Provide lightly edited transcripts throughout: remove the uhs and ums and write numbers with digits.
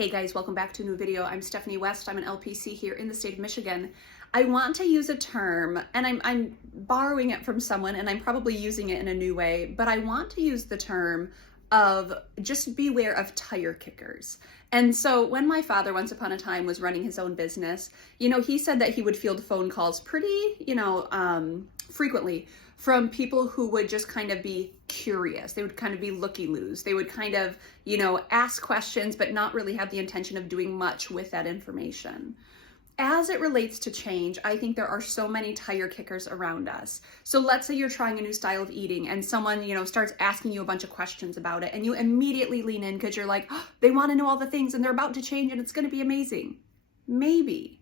Hey guys, welcome back to a new video. I'm Stephanie West. I'm an LPC here in the state of Michigan. I want to use a term, and I'm borrowing it from someone, and I'm probably using it in a new way, but I want to use the term of just beware of tire kickers. And so when my father once upon a time was running his own business, he said that he would field phone calls pretty, frequently from people who would just kind of be curious. They would kind of be looky-loos. They would kind of, ask questions, but not really have the intention of doing much with that information. As it relates to change, I think there are so many tire kickers around us. So let's say you're trying a new style of eating and someone, starts asking you a bunch of questions about it and you immediately lean in because you're like, oh, they want to know all the things and they're about to change and it's going to be amazing. Maybe.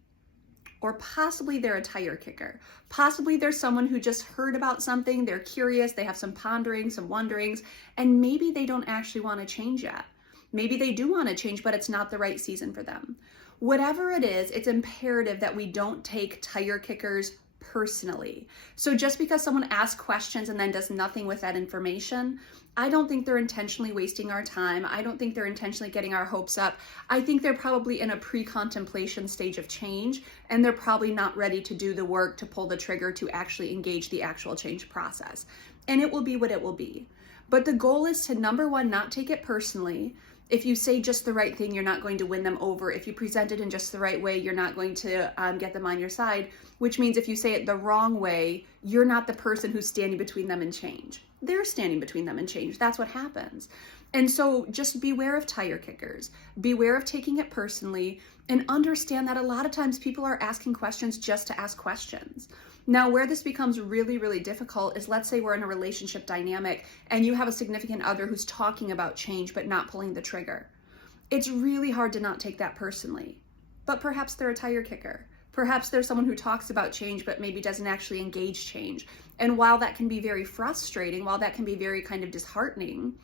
Or possibly they're a tire kicker. Possibly there's someone who just heard about something, they're curious, they have some pondering, some wonderings, and maybe they don't actually want to change yet. Maybe they do want to change, but it's not the right season for them. Whatever it is, it's imperative that we don't take tire kickers personally. So just because someone asks questions and then does nothing with that information, I don't think they're intentionally wasting our time. I don't think they're intentionally getting our hopes up. I think they're probably in a pre-contemplation stage of change, and they're probably not ready to do the work to pull the trigger to actually engage the actual change process. And it will be what it will be. But the goal is to, number one, not take it personally. If you say just the right thing, you're not going to win them over. If you present it in just the right way, you're not going to get them on your side, which means if you say it the wrong way, you're not the person who's standing between them and change. They're standing between them and change. That's what happens. And so just beware of tire kickers. Beware of taking it personally and understand that a lot of times people are asking questions just to ask questions. Now, where this becomes really, really difficult is, let's say we're in a relationship dynamic and you have a significant other who's talking about change but not pulling the trigger. It's really hard to not take that personally. But perhaps they're a tire kicker. Perhaps there's someone who talks about change but maybe doesn't actually engage change. And while that can be very frustrating, while that can be very kind of disheartening,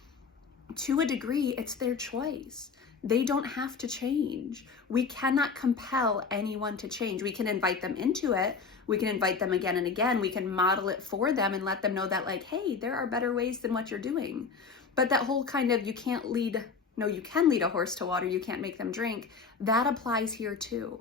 to a degree, it's their choice. They don't have to change. We cannot compel anyone to change. We can invite them into it. We can invite them again and again. We can model it for them and let them know that, like, hey, there are better ways than what you're doing. But that whole kind of, you can lead a horse to water, you can't make them drink, that applies here too.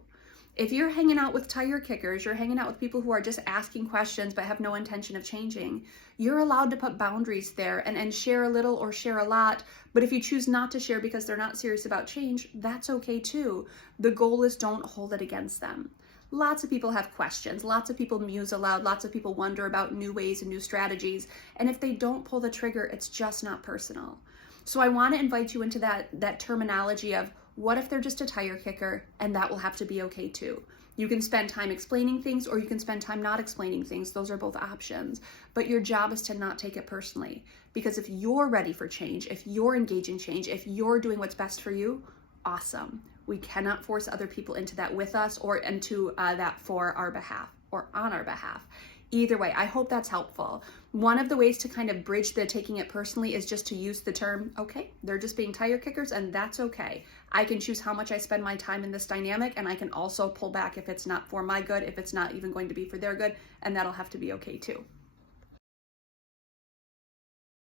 If you're hanging out with tire kickers, you're hanging out with people who are just asking questions but have no intention of changing, you're allowed to put boundaries there and share a little or share a lot. But if you choose not to share because they're not serious about change, that's okay too. The goal is, don't hold it against them. Lots of people have questions. Lots of people muse aloud. Lots of people wonder about new ways and new strategies. And if they don't pull the trigger, it's just not personal. So I want to invite you into that terminology of, what if they're just a tire kicker, and that will have to be okay too. You can spend time explaining things or you can spend time not explaining things. Those are both options. But your job is to not take it personally. Because if you're ready for change, if you're engaging change, if you're doing what's best for you, awesome. We cannot force other people into that with us or into that for our behalf or on our behalf. Either way, I hope that's helpful. One of the ways to kind of bridge the taking it personally is just to use the term, okay, they're just being tire kickers, and that's okay. I can choose how much I spend my time in this dynamic, and I can also pull back if it's not for my good, if it's not even going to be for their good, and that'll have to be okay too.